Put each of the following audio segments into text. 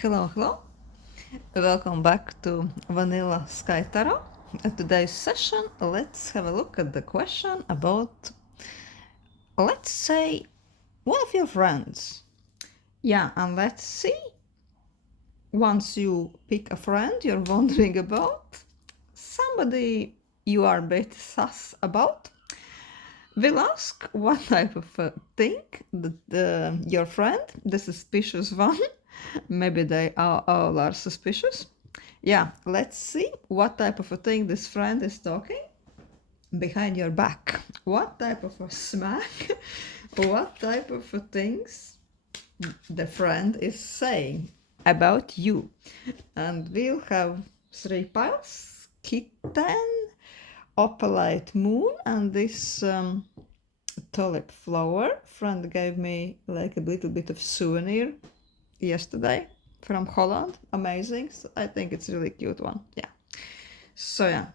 Hello, hello. Welcome back to Vanilla Sky Tarot. Today's session, let's have a look at the question about, let's say, one of your friends. Yeah, and let's see, once you pick a friend you're wondering about, somebody you are a bit sus about, we'll ask what type of thing that your friend, the suspicious one, maybe they all are suspicious. Yeah, let's see what type of a thing this friend is talking behind your back. What type of a smack, what type of a things the friend is saying about you. And we'll have 3 piles, kitten, opalite moon, and this tulip flower. Friend gave me like a little bit of souvenir yesterday from Holland. Amazing. So I think it's a really cute one. Yeah. So yeah,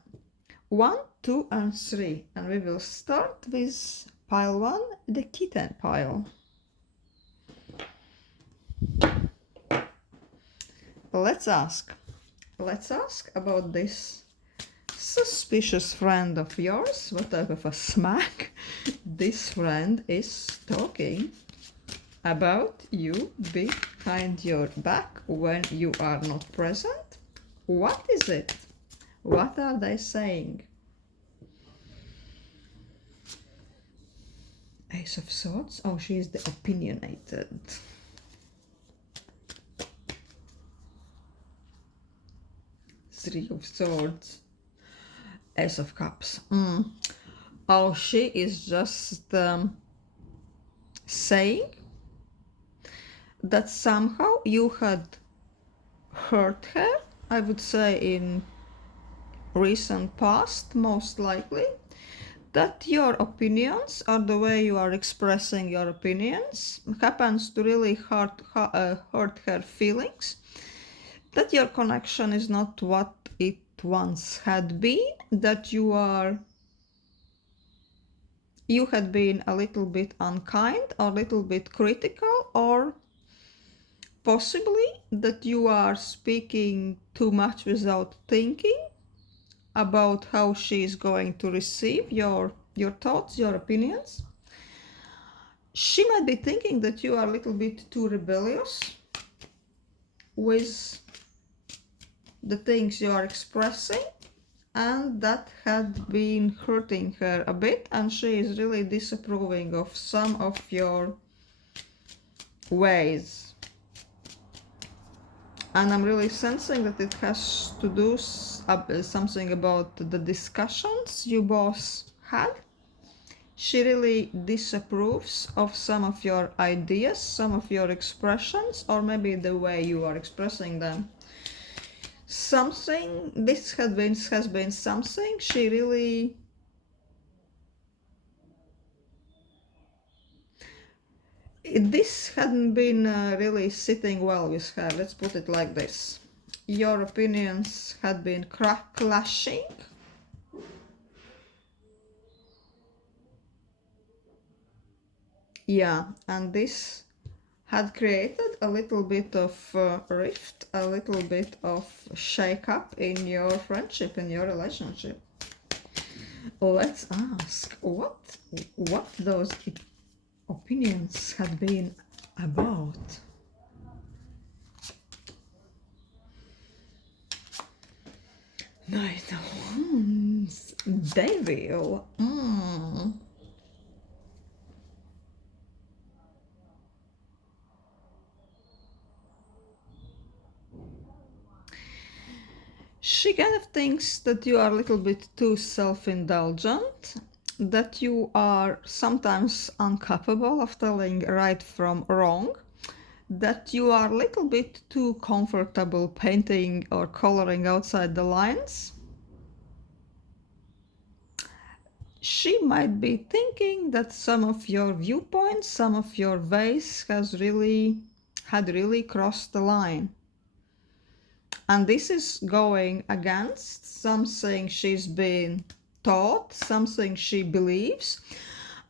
1, 2, and 3, and we will start with pile 1, the kitten pile. Let's ask about this suspicious friend of yours. What type of a smack this friend is talking about you behind your back when you are not present? What is it? What are they saying? Ace of Swords. Oh, she is the opinionated. Three of Swords. Ace of Cups. Oh, she is just saying that somehow you had hurt her, I would say in recent past, most likely, that your opinions or the way you are expressing your opinions happens to really hurt her feelings, that your connection is not what it once had been, that you had been a little bit unkind or a little bit critical, or possibly that you are speaking too much without thinking about how she is going to receive your thoughts, your opinions. She might be thinking that you are a little bit too rebellious with the things you are expressing, and that had been hurting her a bit, and she is really disapproving of some of your ways. And I'm really sensing that it has to do something about the discussions you both had. She really disapproves of some of your ideas, some of your expressions, or maybe the way you are expressing them. This has been something she really this hadn't been really sitting well with her. Let's put it like this. Your opinions had been clashing. Yeah, and this had created a little bit of rift, a little bit of shake-up in your friendship, in your relationship. Let's ask what those opinions had been about. Knight of Wands, Devil. She kind of thinks that you are a little bit too self-indulgent, that you are sometimes incapable of telling right from wrong, that you are a little bit too comfortable painting or coloring outside the lines. She might be thinking that some of your viewpoints, some of your ways had really crossed the line. And this is going against something she's been taught, something she believes.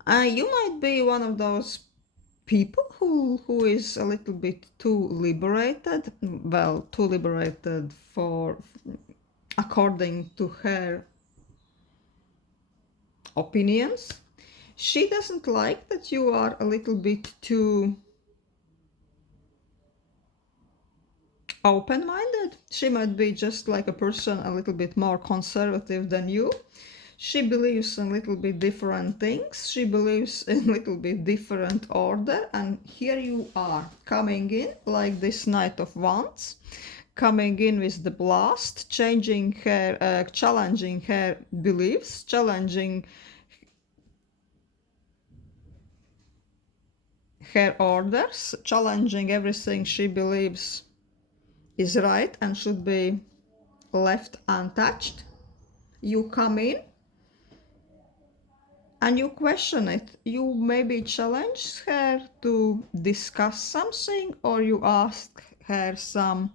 You might be one of those people who is a little bit too liberated, well, too liberated for according to her opinions. She doesn't like that you are a little bit too open-minded. She might be just like a person a little bit more conservative than you. She believes in a little bit different things. She believes in a little bit different order. And here you are coming in like this Knight of Wands, coming in with the blast, changing her, challenging her beliefs, challenging her orders, challenging everything she believes is right and should be left untouched. You come in and you question it. You maybe challenge her to discuss something, or you ask her some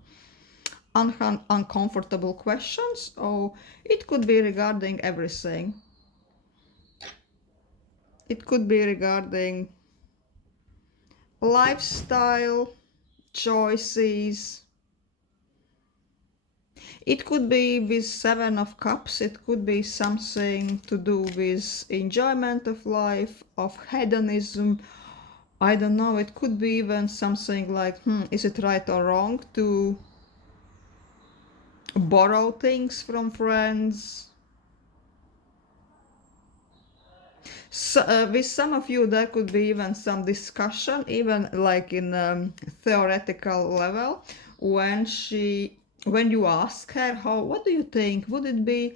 uncomfortable questions, or it could be regarding everything. It could be regarding lifestyle choices. It could be with Seven of Cups. It could be something to do with enjoyment of life, of hedonism. I don't know, it could be even something like, is it right or wrong to borrow things from friends? So, with some of you, there could be even some discussion, even like in theoretical level, when you ask her, what do you think? Would it be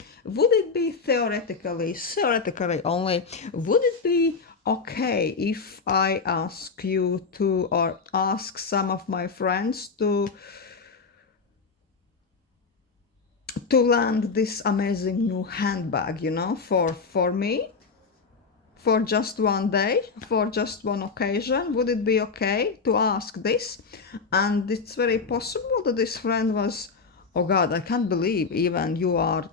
theoretically only, would it be okay if I ask you to, or ask some of my friends to lend this amazing new handbag, for me, for just one day, for just one occasion? Would it be okay to ask this? And it's very possible that this friend was, oh God, I can't believe even you are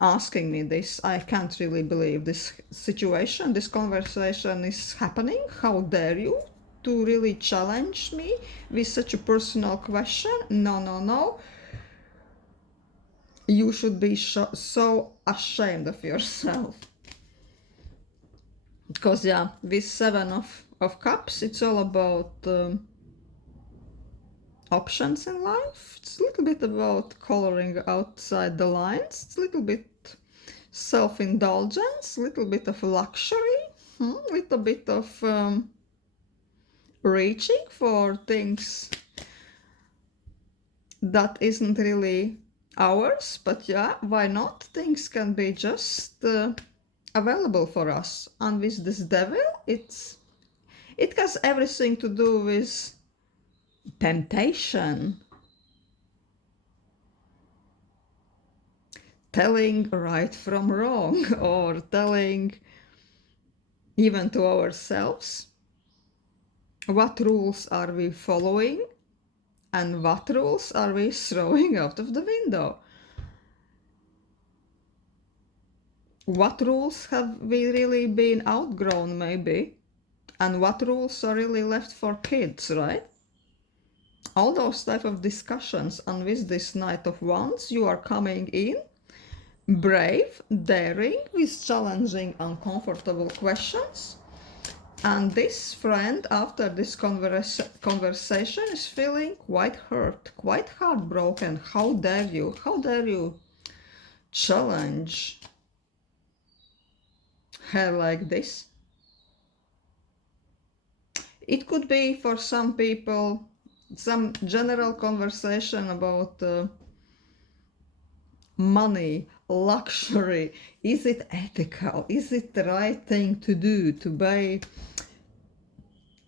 asking me this. I can't really believe this situation, this conversation is happening. How dare you to really challenge me with such a personal question? No, no, no. You should be so ashamed of yourself. Because with Seven of Cups, it's all about options in life. It's a little bit about coloring outside the lines. It's a little bit self-indulgence, a little bit of luxury, a little bit of reaching for things that isn't really ours. But why not? Things can be just available for us. And with this devil, it has everything to do with temptation, telling right from wrong, or telling even to ourselves what rules are we following and what rules are we throwing out of the window. What rules have we really been outgrown, maybe, and what rules are really left for kids, right? All those type of discussions. And with this Knight of Wands, you are coming in brave, daring, with challenging, uncomfortable questions. And this friend, after this conversation, is feeling quite hurt, quite heartbroken. How dare you? How dare you challenge her like this? It could be for some people some general conversation about money, luxury. Is it ethical? Is it the right thing to do to buy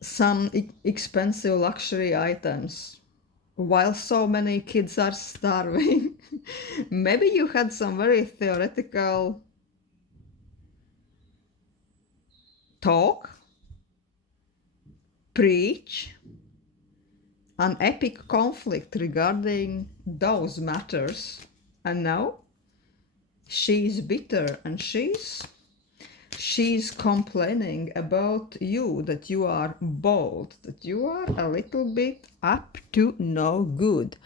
some expensive luxury items while so many kids are starving? Maybe you had some very theoretical talk, preach, an epic conflict regarding those matters, and now she is bitter and she's she's complaining about you, that you are bold, that you are a little bit up to no good.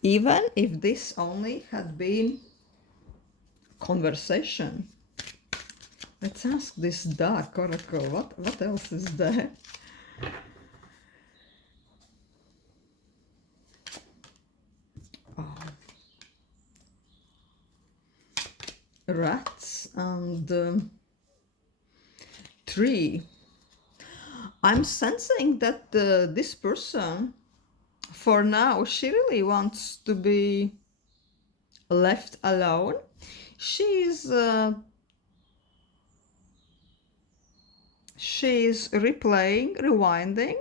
Even if this only had been conversation. Let's ask this dark oracle, what else is there? Oh. Rats and tree. I'm sensing that this person, for now, she really wants to be left alone. She's replaying, rewinding,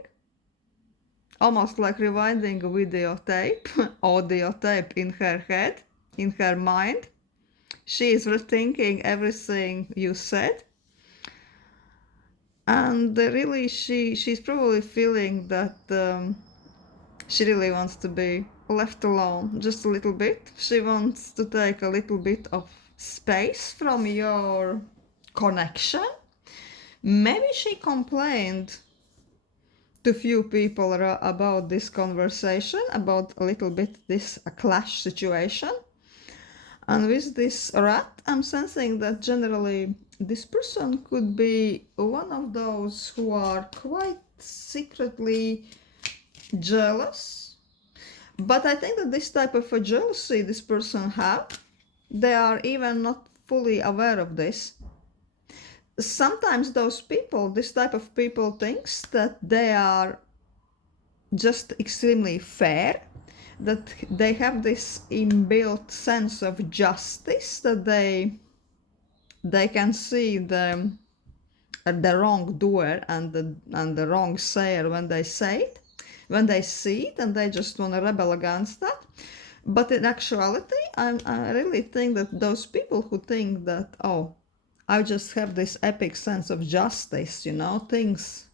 almost like rewinding a videotape, audio tape in her head, in her mind. She is rethinking everything you said. And really, she's probably feeling that she really wants to be left alone just a little bit. She wants to take a little bit of space from your connection. Maybe she complained to few people about this conversation, about a little bit this clash situation. And with this rat, I'm sensing that generally this person could be one of those who are quite secretly jealous. But I think that this type of a jealousy this person have, they are even not fully aware of this. Sometimes those people, this type of people, thinks that they are just extremely fair, that they have this inbuilt sense of justice, that they can see the wrongdoer and the wrong sayer when they say it, when they see it, and they just want to rebel against that. But in actuality, I really think that those people who think that, oh, I just have this epic sense of justice, you know, things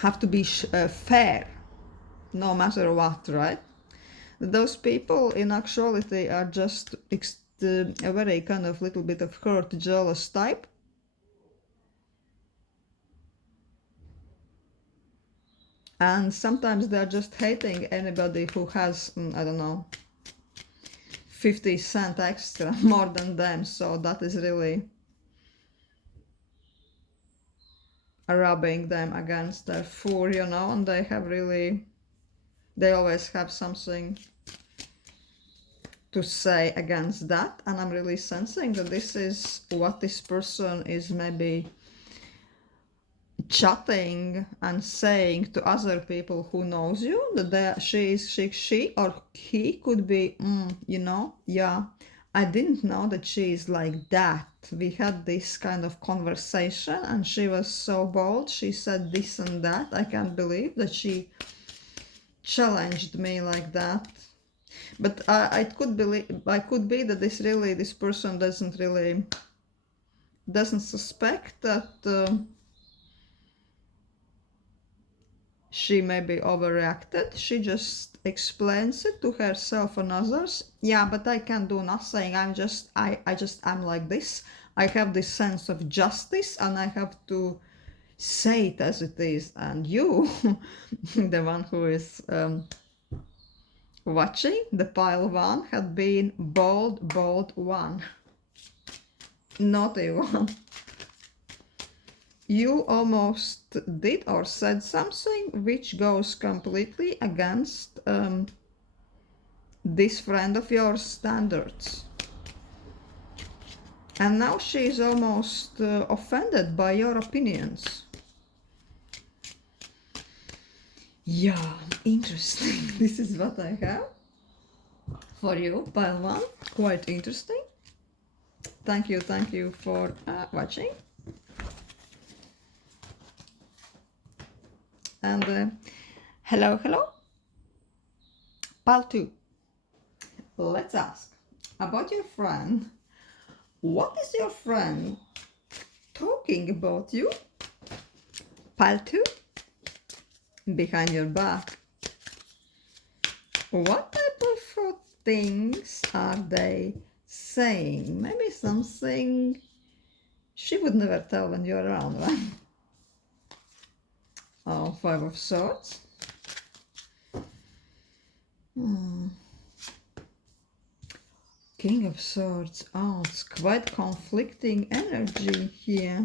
have to be fair, no matter what, right? Those people in actuality are just a very kind of little bit of hurt, jealous type. And sometimes they're just hating anybody who has, I don't know, 50 cents extra more than them. So that is really rubbing them against their fur, you know, and they always have something to say against that. And I'm really sensing that this is what this person is maybe chatting and saying to other people who knows you, that she or he could be, you know, yeah, I didn't know that she is like that. We had this kind of conversation and she was so bold, she said this and that. I can't believe that she challenged me like that. But I could be that this person doesn't suspect that she may be overreacted. She just explains it to herself and others. Yeah, but I can't do nothing. I'm like this. I have this sense of justice and I have to say it as it is. And you, the one who is watching, the pile one, had been bold one. Naughty one. You almost did or said something which goes completely against this friend of yours standards. And now she is almost offended by your opinions. Yeah, interesting. This is what I have for you, pile one. Quite interesting. Thank you for watching. And hello, pile 2. Let's ask about your friend. What is your friend talking about you? Pile 2. Behind your back. What type of things are they saying? Maybe something she would never tell when you're around, right? Oh, Five of Swords. King of Swords. Oh, it's quite conflicting energy here.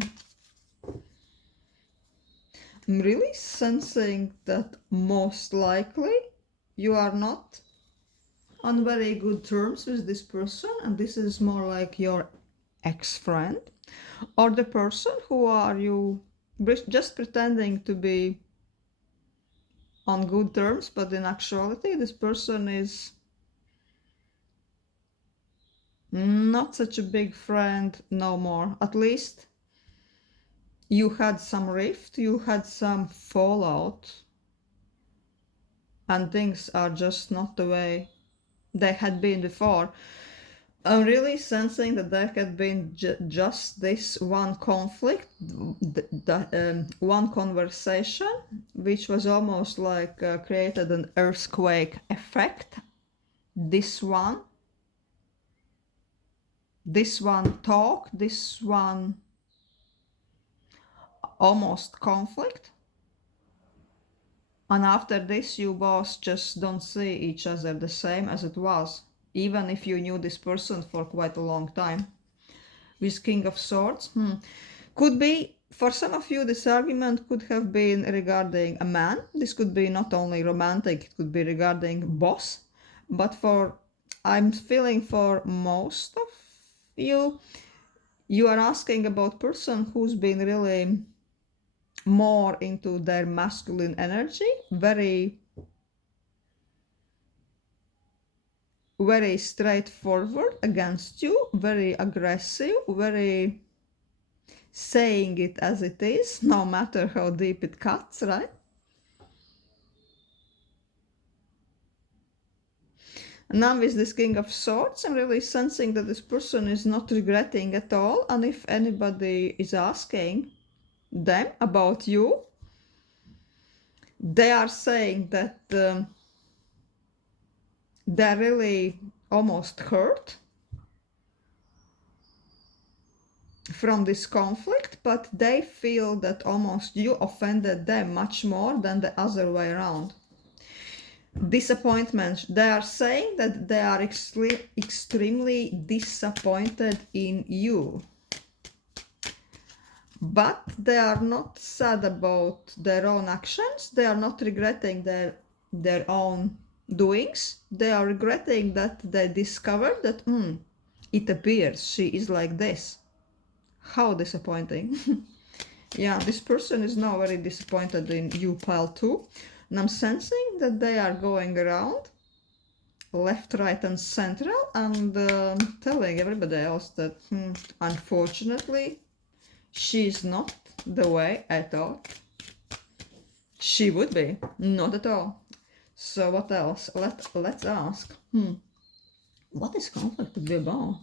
I'm really sensing that most likely you are not on very good terms with this person, and this is more like your ex-friend or the person who are you just pretending to be on good terms, but in actuality this person is not such a big friend no more. At least you had some rift, you had some fallout, and things are just not the way they had been before. I'm really sensing that there had been just this one conflict, one conversation, which was almost like created an earthquake effect. This one talk, this one almost conflict. And after this, you both just don't see each other the same as it was, even if you knew this person for quite a long time. With King of Swords, could be, for some of you, this argument could have been regarding a man. This could be not only romantic, it could be regarding boss. But I'm feeling for most of you, you are asking about person who's been really more into their masculine energy, very straightforward against you, very aggressive, very saying it as it is, no matter how deep it cuts, right? And now with this King of Swords, I'm really sensing that this person is not regretting at all, and if anybody is asking them about you, they are saying that they're really almost hurt from this conflict, but they feel that almost you offended them much more than the other way around. Disappointment. They are saying that they are extremely disappointed in you. But they are not sad about their own actions. They are not regretting their own doings. They are regretting that they discovered that it appears she is like this. How disappointing. Yeah, this person is now very disappointed in you, pile 2. And I'm sensing that they are going around left, right, and central and telling everybody else that unfortunately she's not the way I thought she would be. Not at all. So what else? Let's ask. What is conflict to be about?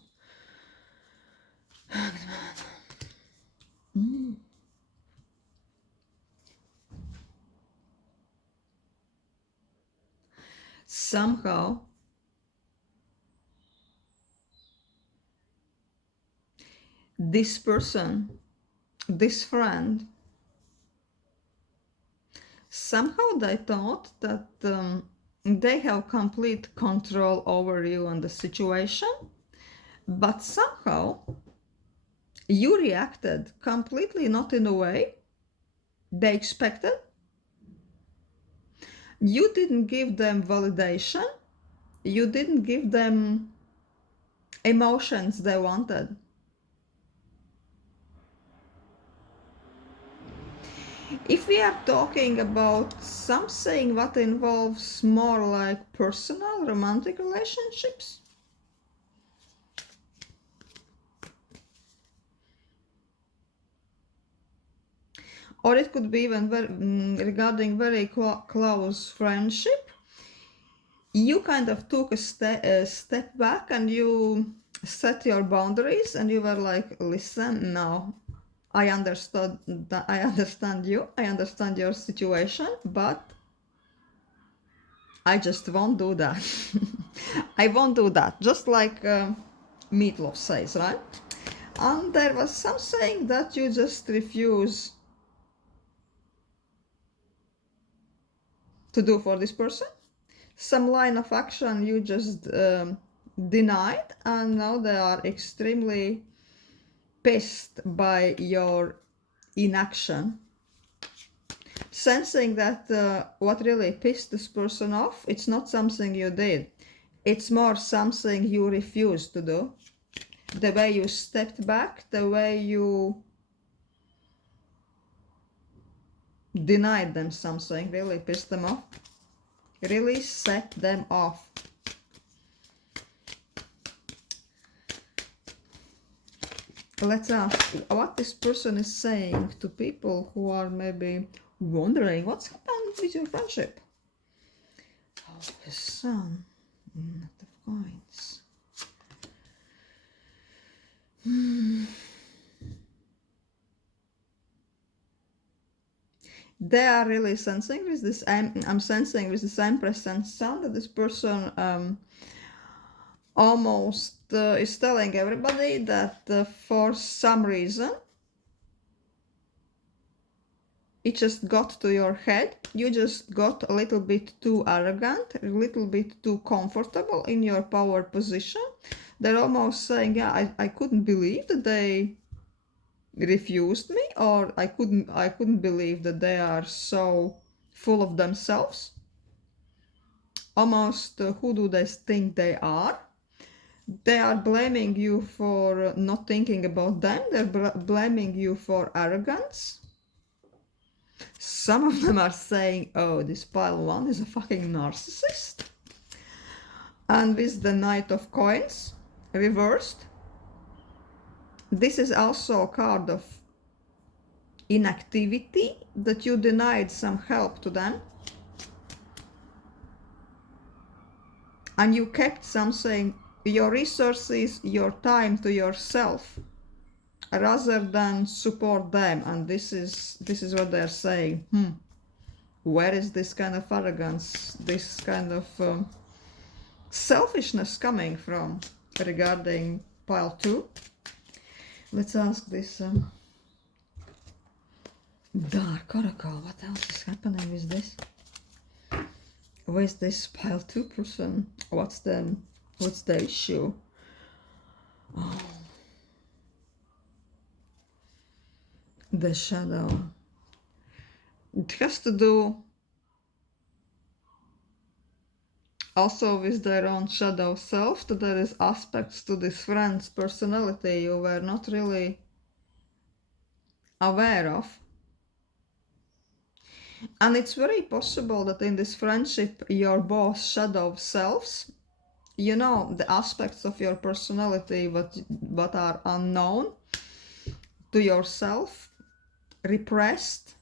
Somehow this person, this friend, somehow they thought that they have complete control over you and the situation, but somehow you reacted completely not in a way they expected. You didn't give them validation. You didn't give them emotions they wanted. If we are talking about something that involves more like personal romantic relationships, or it could be even regarding very close friendship, you kind of took a step back and you set your boundaries and you were like, listen, no, I understand you, I understand your situation, but I just won't do that. I won't do that. Just like Meatloaf says, right? And there was something that you just refuse to do for this person. Some line of action you just denied, and now they are extremely pissed by your inaction. Sensing that what really pissed this person off, it's not something you did. It's more something you refused to do. The way you stepped back, the way you denied them something, really pissed them off. Really set them off. Let's ask what this person is saying to people who are maybe wondering what's happened with your friendship. Oh, the sun, not of coins. They are really sensing with this. I'm sensing with this Empress and Sun that this person almost is telling everybody that for some reason it just got to your head. You just got a little bit too arrogant, a little bit too comfortable in your power position. They're almost saying, yeah, I couldn't believe that they refused me, or I couldn't believe that they are so full of themselves. Almost who do they think they are? They are blaming you for not thinking about them. They're blaming you for arrogance. Some of them are saying, oh, this pile one is a fucking narcissist. And with the Knight of Coins reversed, this is also a card of inactivity, that you denied some help to them. And you kept something, your resources, your time to yourself, rather than support them. And this is what they're saying. Where is this kind of arrogance, this kind of selfishness coming from regarding pile 2? Let's ask this Dark Oracle. What else is happening with this? With this pile 2 person? What's the issue? Oh. The shadow. It has to do also with their own shadow self, that there is aspects to this friend's personality you were not really aware of. And it's very possible that in this friendship, your both shadow selves, you know, the aspects of your personality what are unknown to yourself, repressed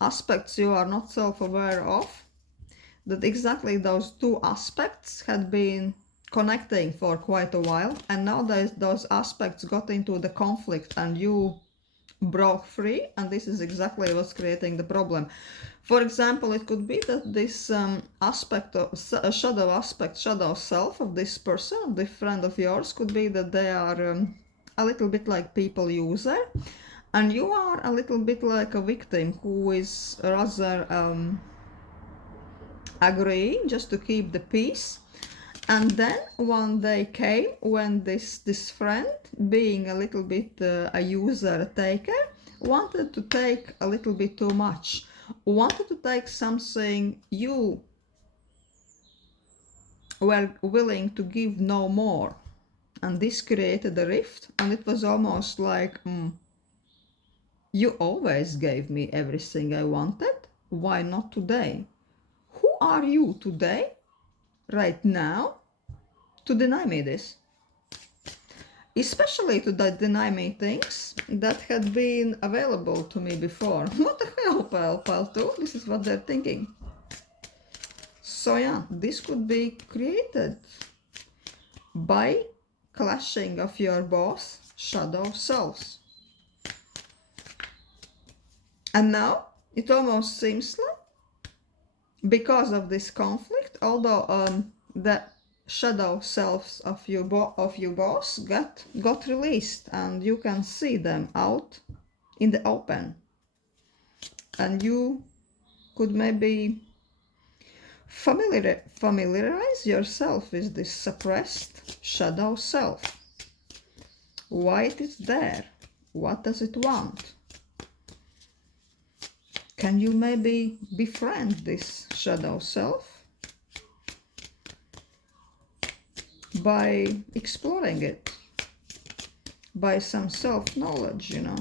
aspects you are not self-aware of, that exactly those two aspects had been connecting for quite a while, and now those aspects got into the conflict and you broke free, and this is exactly what's creating the problem. For example, it could be that this aspect of shadow self of this person, of this friend of yours, could be that they are a little bit like people user, and you are a little bit like a victim who is rather agreeing just to keep the peace. And then one day came when this friend, being a little bit a user, a taker, wanted to take a little bit too much, wanted to take something you were willing to give no more. And this created a rift, and it was almost like, you always gave me everything I wanted, why not today? Who are you today, right now, to deny me this? Especially to deny me things that had been available to me before. What the hell, pile 2? This is what they're thinking. So yeah, this could be created by clashing of your both shadow selves. And now it almost seems like, because of this conflict, although the shadow selves of your boss got released, and you can see them out in the open, and you could maybe familiarize yourself with this suppressed shadow self. Why it is there? What does it want? Can you maybe befriend this shadow self by exploring it, by some self-knowledge, you know?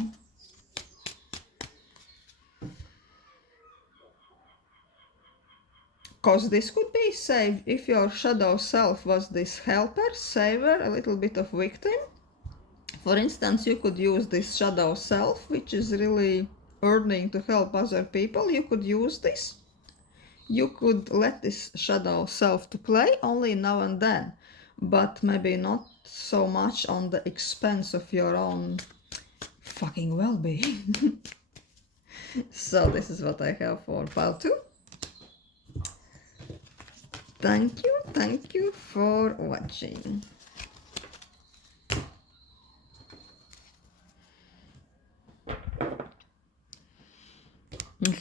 Because this could be, say, if your shadow self was this helper, saver, a little bit of victim. For instance, you could use this shadow self, which is really earning to help other people. You could use this. You could let this shadow self to play only now and then, but maybe not so much on the expense of your own fucking well-being. So this is what I have for pile 2. Thank you for watching.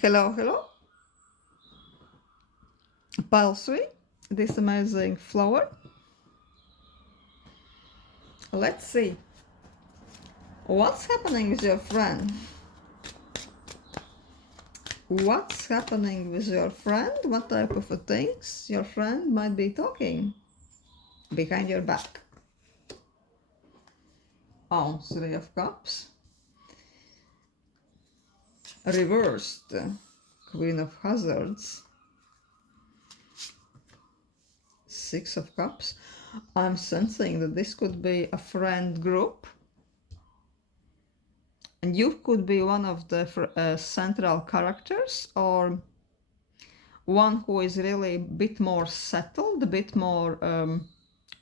Hello. Pile 3, this amazing flower. Let's see. What's happening with your friend? What's happening with your friend? What type of things your friend might be talking behind your back? Oh, 3 of Cups. Reversed, Queen of Hazards. 6 of Cups. I'm sensing that this could be a friend group. And you could be one of the central characters, or one who is really a bit more settled, a bit more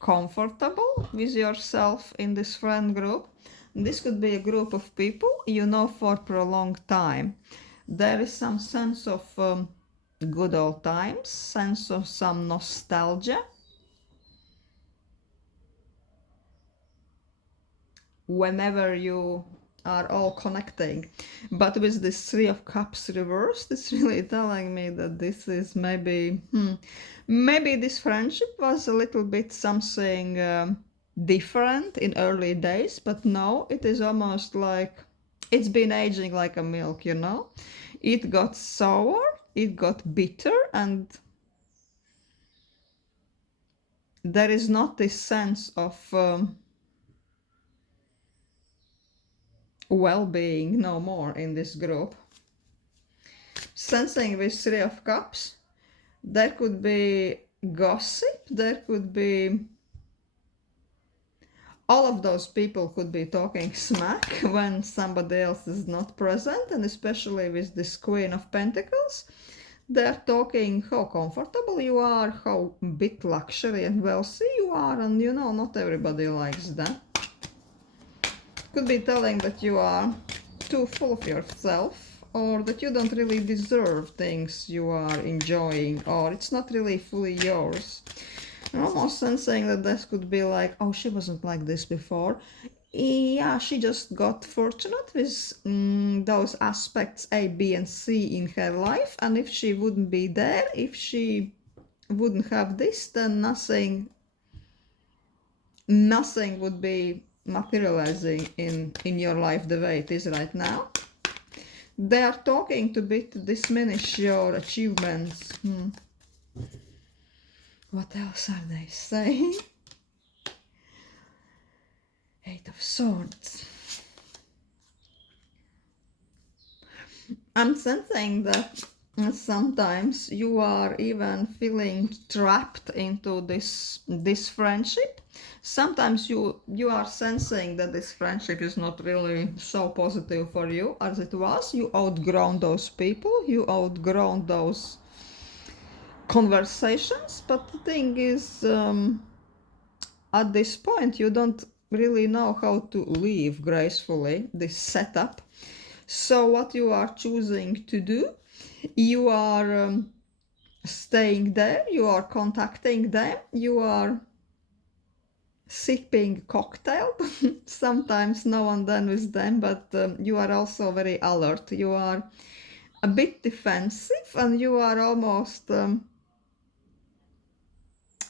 comfortable with yourself in this friend group. This could be a group of people you know for a long time. There is some sense of good old times, sense of some nostalgia. Whenever you are all connecting. But with this 3 of Cups reversed, it's really telling me that this is maybe this friendship was a little bit something different in early days, but no, it is almost like it's been aging like a milk, you know? It got sour, it got bitter, and there is not this sense of well-being no more in this group. Sensing with 3 of Cups, there could be gossip, there could be... all of those people could be talking smack when somebody else is not present, and especially with this Queen of Pentacles. They're talking how comfortable you are, how bit luxury and wealthy you are, and you know, not everybody likes that. Could be telling that you are too full of yourself, or that you don't really deserve things you are enjoying, or it's not really fully yours. I'm almost sensing that this could be like, oh, she wasn't like this before. Yeah, she just got fortunate with those aspects A, B, and C in her life, and if she wouldn't be there, if she wouldn't have this, then nothing would be materializing in your life the way it is right now. They are talking to diminish your achievements. What else are they saying? 8 of Swords. I'm sensing that sometimes you are even feeling trapped into this friendship. Sometimes you are sensing that this friendship is not really so positive for you as it was. You outgrown those people, you outgrown those conversations, but the thing is, at this point you don't really know how to leave gracefully this setup. So what you are choosing to do, you are staying there, you are contacting them, you are sipping cocktail, sometimes now and then with them, but you are also very alert. You are a bit defensive and you are almost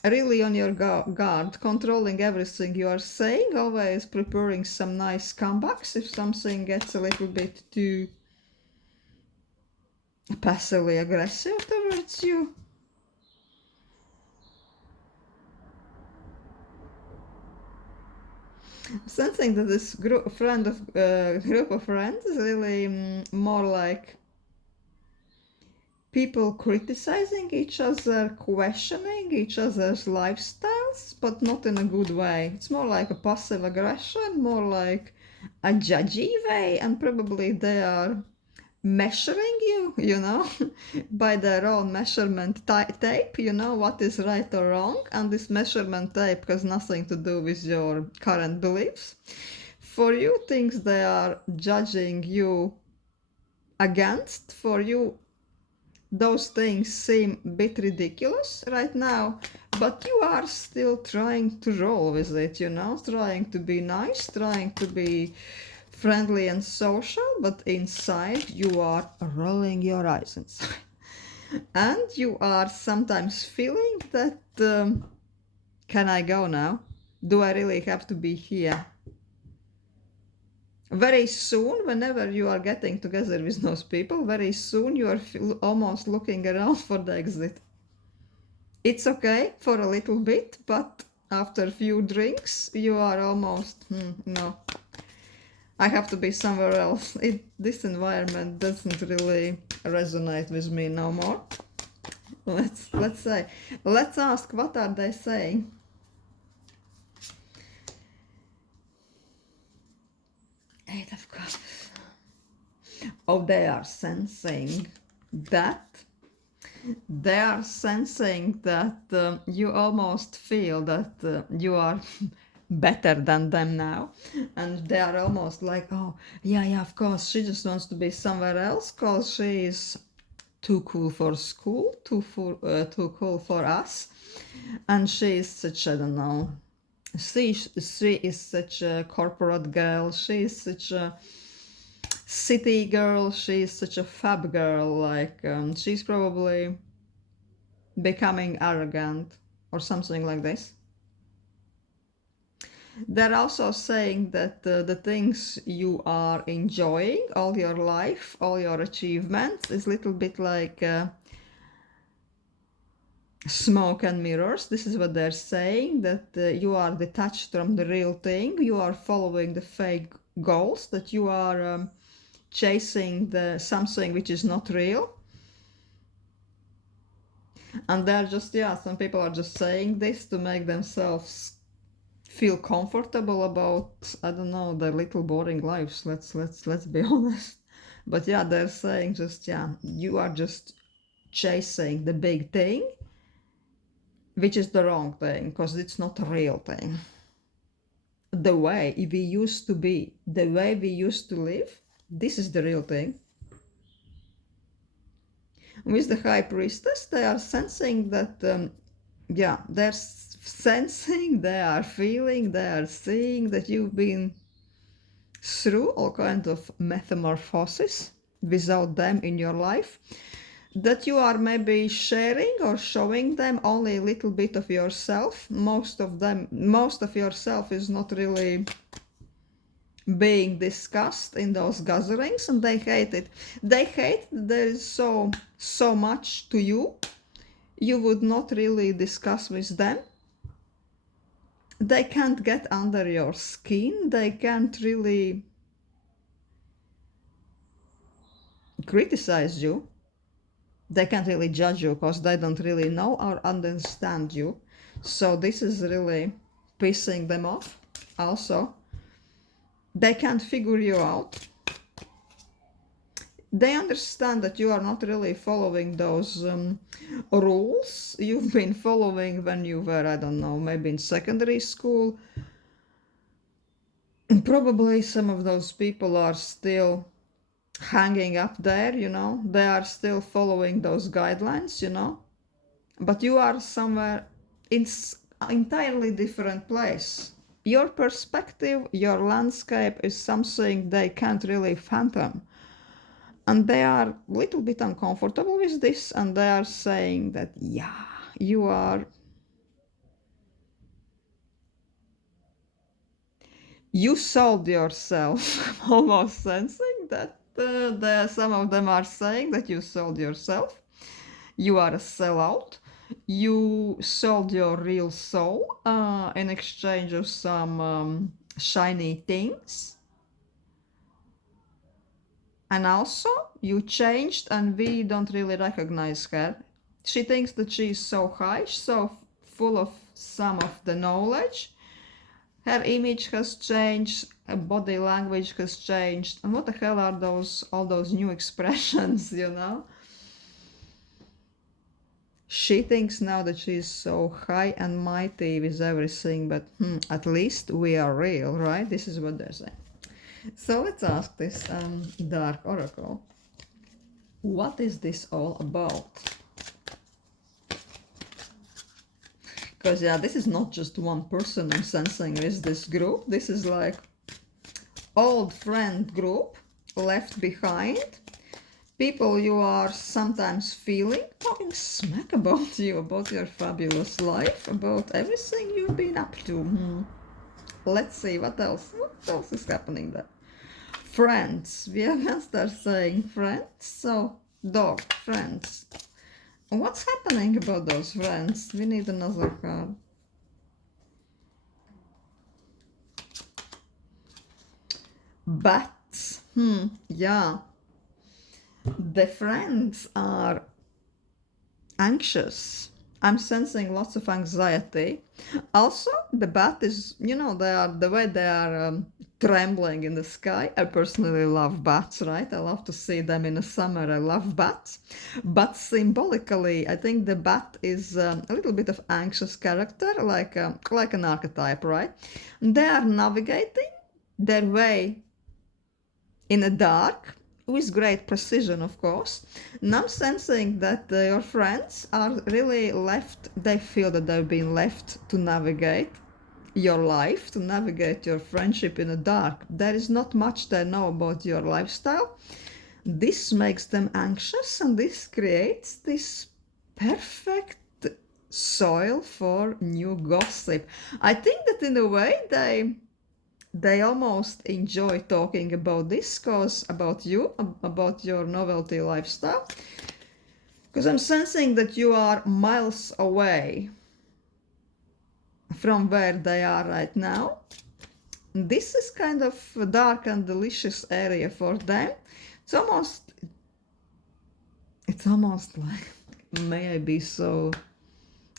really on your guard, controlling everything you are saying, always preparing some nice comebacks if something gets a little bit too passively aggressive towards you. Something that this group of friends is really more like people criticizing each other, questioning each other's lifestyles, but not in a good way. It's more like a passive aggression, more like a judgy way, and probably they are measuring you, by their own measurement tape, what is right or wrong, and this measurement tape has nothing to do with your current beliefs. For you, things they are judging you against, for you, those things seem a bit ridiculous right now, but you are still trying to roll with it, trying to be nice, trying to be friendly and social, but inside you are rolling your eyes inside. And you are sometimes feeling that, can I go now? Do I really have to be here? Very soon, whenever you are getting together with those people, very soon you are almost looking around for the exit. It's okay for a little bit, but after a few drinks, you are almost, no, I have to be somewhere else. This environment doesn't really resonate with me no more. Let's ask, what are they saying? Eight of Cups. Oh, they are sensing that. They are sensing that you almost feel that you are better than them now, and they are almost like, oh yeah, of course, she just wants to be somewhere else because she is too cool for school, too cool for us, and she is such, I don't know, she is such a corporate girl, she is such a city girl, she is such a fab girl, like she's probably becoming arrogant or something like this. They're also saying that the things you are enjoying all your life, all your achievements, is a little bit like smoke and mirrors. This is what they're saying, that you are detached from the real thing. You are following the fake goals, that you are chasing something which is not real. And they're just, some people are just saying this to make themselves feel comfortable about, I don't know, their little boring lives. Let's be honest. But they're saying just, you are just chasing the big thing, which is the wrong thing, because it's not a real thing. The way we used to be, the way we used to live, this is the real thing. With the High Priestess, they are sensing that, they're sensing, they are feeling, they are seeing that you've been through all kinds of metamorphosis without them in your life, that you are maybe sharing or showing them only a little bit of yourself. Most of yourself is not really being discussed in those gatherings, and they hate it. They hate that there is so much to you would not really discuss with them. They can't get under your skin, they can't really criticize you, they can't really judge you because they don't really know or understand you. So this is really pissing them off. Also, they can't figure you out. They understand that you are not really following those rules you've been following when you were, I don't know, maybe in secondary school. And probably some of those people are still hanging up there, they are still following those guidelines, but you are somewhere entirely different place. Your perspective, your landscape is something they can't really fathom. And they are a little bit uncomfortable with this, and they are saying that, yeah, you are. You sold yourself. I'm almost sensing that some of them are saying that you sold yourself. You are a sellout. You sold your real soul in exchange of some shiny things. And also, you changed, and we don't really recognize her. She thinks that she's so high, so full of some of the knowledge. Her image has changed, her body language has changed. And what the hell are all those new expressions, you know? She thinks now that she's so high and mighty with everything, but at least we are real, right? This is what they're saying. So let's ask this dark oracle. What is this all about? Because yeah, this is not just one person I'm sensing with this group. This is like old friend group left behind. People you are sometimes feeling, talking smack about you, about your fabulous life, about everything you've been up to. Let's see what else is happening there. Friends, we are gonna start saying friends. So dog, friends. What's happening about those friends? We need another card. Bats. Yeah. The friends are anxious. I'm sensing lots of anxiety. Also, the bat is, the way they are trembling in the sky. I personally love bats, right? I love to see them in the summer. I love bats. But symbolically, I think the bat is a little bit of anxious character, like an archetype, right? They are navigating their way in the dark with great precision, of course. And I'm sensing that your friends are really left, they feel that they've been left to navigate your life, to navigate your friendship in the dark. There is not much they know about your lifestyle. This makes them anxious, and this creates this perfect soil for new gossip. I think that in a way they almost enjoy talking about this, cause about you, about your novelty lifestyle, because I'm sensing that you are miles away from where they are right now. This is kind of a dark and delicious area for them. It's almost like, may I be so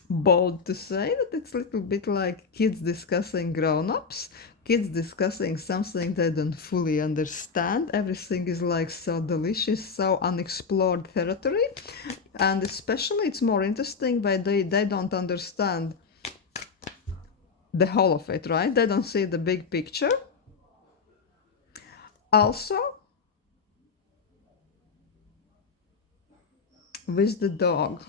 bold to say that it's a little bit like kids discussing grown-ups, kids discussing something they don't fully understand. Everything is like so delicious, so unexplored territory, and especially it's more interesting when they don't understand the whole of it, right? They don't see the big picture. Also, with the dog,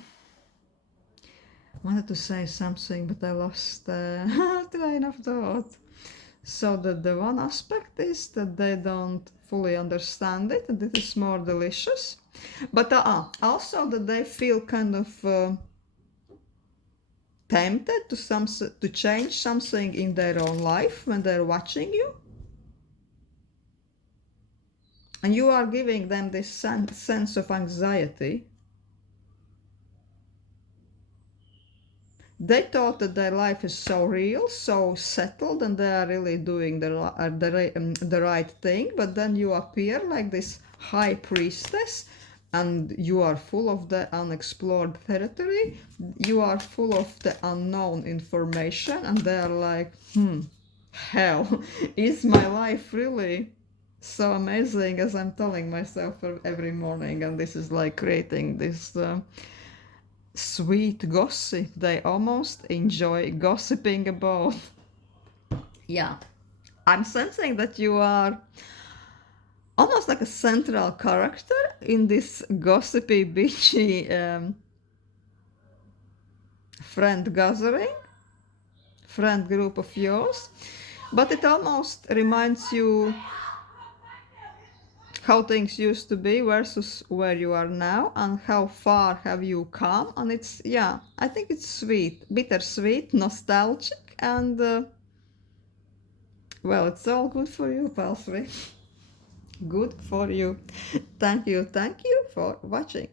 I wanted to say something, but I lost train of thought. So that the one aspect is that they don't fully understand it, and it is more delicious. But also that they feel kind of tempted to change something in their own life when they're watching you. And you are giving them this sense of anxiety. They thought that their life is so real, so settled, and they are really doing the right thing. But then you appear like this high priestess, and you are full of the unexplored territory. You are full of the unknown information, and they are like, hell, is my life really so amazing as I'm telling myself every morning? And this is like creating this sweet gossip they almost enjoy gossiping about. Yeah, I'm sensing that you are almost like a central character in this gossipy, bitchy friend gathering. friend group of yours, but it almost reminds you how things used to be versus where you are now and how far have you come. And it's, yeah, I think it's sweet, bittersweet, nostalgic, and well, it's all good for you, Palsri. Good for you. Thank you for watching.